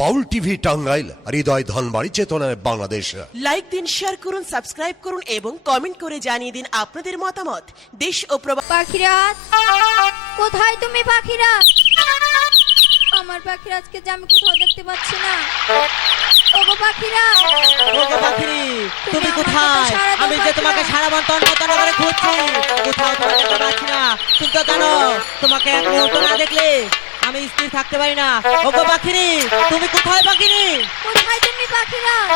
বাউল TV Tangail হৃদয় ধনবাড়ি চেতনায় Bangladesh. Like দিন শেয়ার করুন সাবস্ক্রাইব করুন এবং কমেন্ট করে জানিয়ে দিন আপনাদের মতামত। দেশ ও প্রবাস পাখিরাজ কোথায় তুমি পাখিরাজ আমার পাখিরাজকে যে আমি কোথাও দেখতে পাচ্ছি না। ওগো পাখিরাজ ওগো পাখিরি তুমি কোথায়? আমি যে দরকার তোমাকে। সারা মন তন্ন তন্ন করে খুঁজছি। কোথাও তোমাকে দেখতে পাচ্ছি না? তুমি তো জানো তোমাকে এক মুহূর্ত না দেখলে আমি স্থির থাকতে পারি না। ওগো পাখিরি তুমি কোথায় পাখিনি কোথায় তুমি পাখিরাজ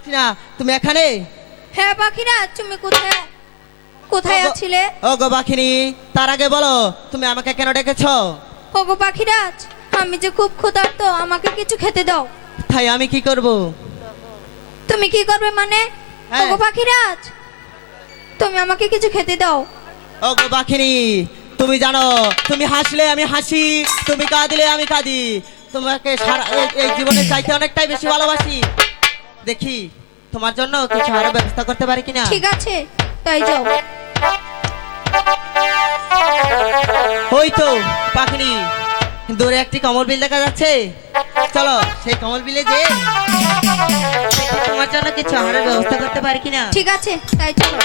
পাখিরা তুমি এখানে? হ্যাঁ পাখিরা তুমি কোথায়? কোথায় আছিলে? ও গো পাখিনি তার আগে বলো তুমি আমাকে কেন ডেকেছো? ও গো পাখিরাজ আমি যে খুব ক্ষুধার্ত আমাকে কিছু খেতে দাও। তাই আমি কি করব? তুমি কি করবে মানে? হ্যাঁ। ও গো পাখিরাজ তুমি আমাকে কিছু খেতে দাও। ও গো পাখিনি তুমি জানো তুমি হাসলে আমি হাসি তুমি কাঁদলে আমি কাঁদি। তোমাকে সারা এই জীবনে চাইতে অনেকটাই বেশি ভালোবাসি। দেখি তোমার জন্য কিছু আরও ব্যবস্থা করতে পারি কিনা? ঠিক আছে তাই যাও। ওই তো পাখনি দূরে একটি কমল বিল দেখা যাচ্ছে। চলো সেই কমল বিলে যে তোমার জন্য কিছু আহারের ব্যবস্থা করতে পারি কিনা? ঠিক আছে তাই চলো।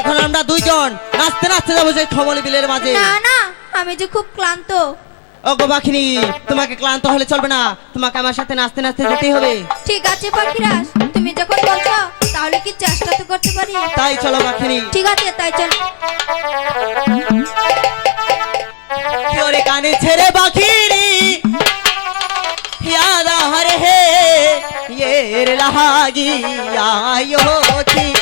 এখন আমরা দুইজন নাচতে নাচতে যাব সেই কমল বিলের মাঝে। না না আমি যে খুব ক্লান্ত। ওগো তোমাকে ক্লান্ত হলে চলবে না। তোমাকে আমার সাথে নাচতে নাচতে যেতেই হবে। ঠিক আছে পাখিরাজ তুমি যখন বলছো তাহলে কি চেষ্টা তো করতে পারি? তাই চলো পাখিনি ঠিক আছে তাই চল। ওরে কানে ছেড়ে পাখিনি ইয়াদা হরে হে ইয়ের লাহাগি আয়ো ঠিক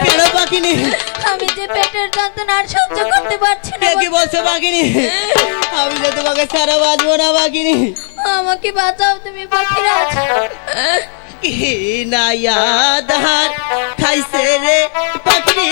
কেন আমি যে পেটের যন্ত্রণা আর সহ্য করতে পারছি না কি বলছো বাকিনি আমি যে তোমাকে সারা বাঁচবো না আমাকে বাঁচাও তুমি পাখিরাজ কি না ইয়াদার খাইছে রে পাখি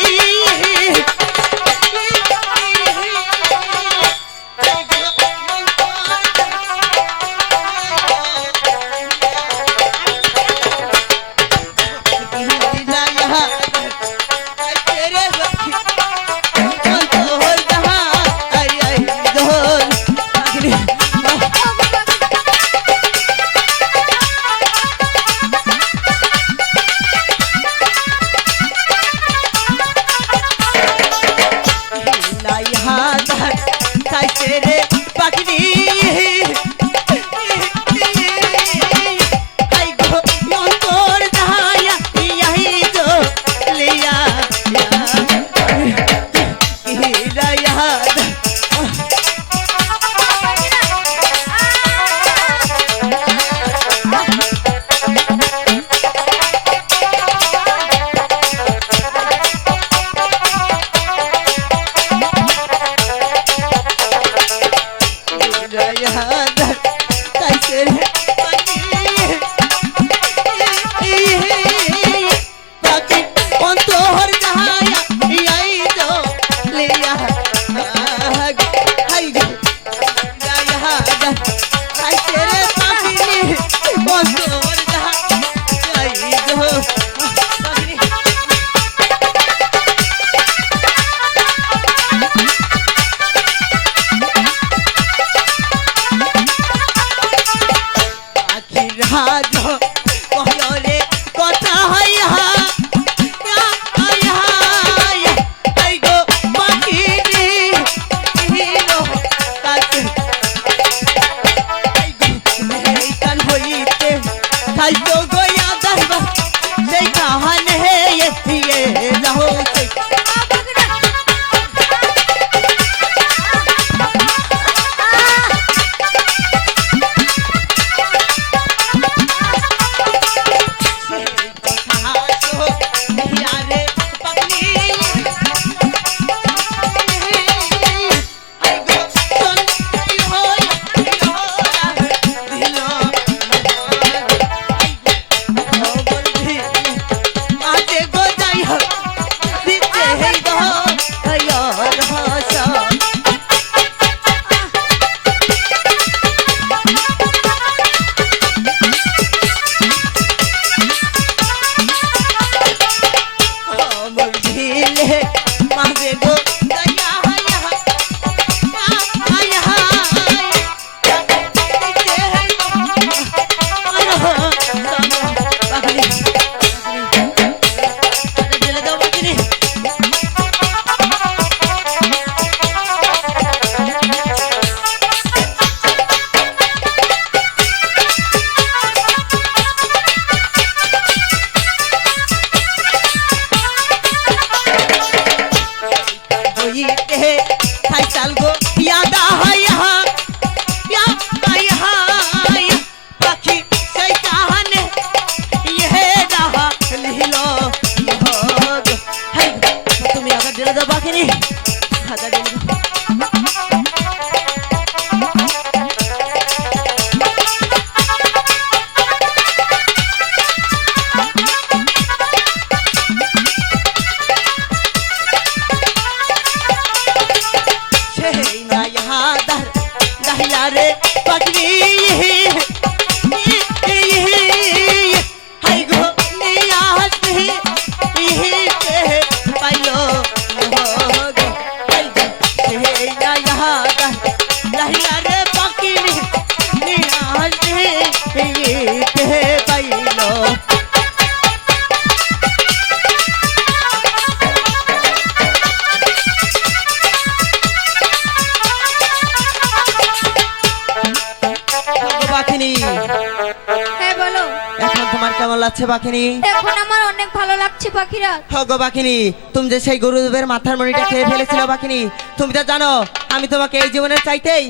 বাকিনি এখন আমার অনেক ভালো লাগছে পাখিরাজ হগো বাকিনি তুমি যে সেই গরুদেবের মাথার মণিটা খেয়ে ফেলেছিল বাকিনি তুমি তো জানো আমি তোমাকে এই জীবনের চাইতেই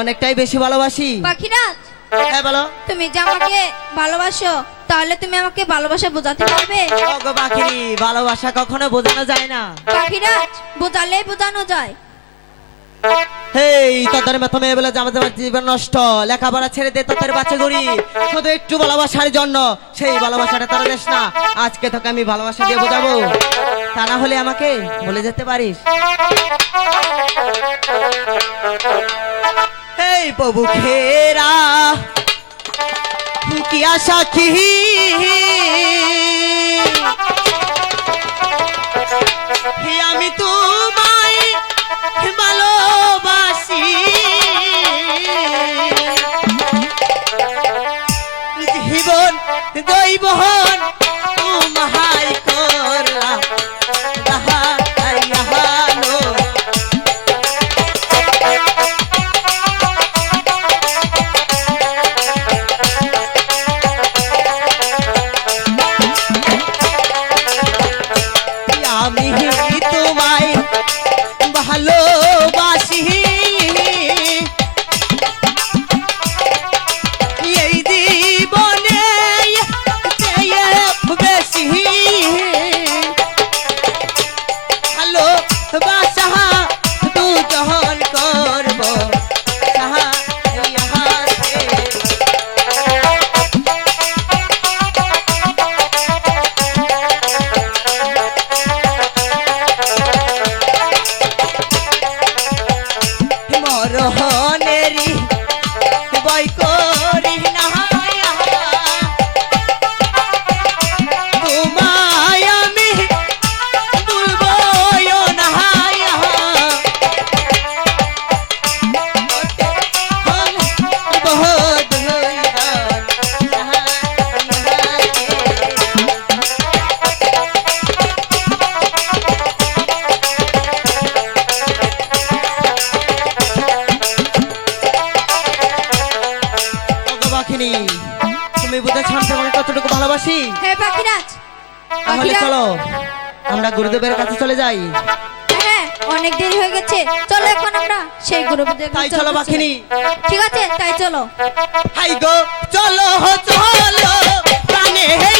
অনেকটাই বেশি ভালোবাসি। পাখিরাজ হ্যাঁ বলো। তুমি যে আমাকে ভালোবাসো তাহলে তুমি আমাকে ভালোবাসা বোঝাতে পারবে? ওগো পাখিনি ভালোবাসা কখনো বোঝানো যায় না। পাখিরাজ বোঝালেই বোঝানো যায়। হেই, তোদের মতো বলে জীবন নষ্ট, লেখাপড়া ছেড়ে দে তোদের বাচ্চা গড়ি। শুধু একটু ভালোবাসার জন্য, সেই ভালোবাসাটা তোকে আমি ভালোবাসা দিয়ে বোঝাবো। তা না হলে আমাকে বলে যেতে পারিস। হেই, প্রভু খেরা কি আশা তাই চলো বাখিনি ঠিক আছে তাই চলো। হাই গো চলো চলো প্রাণে হে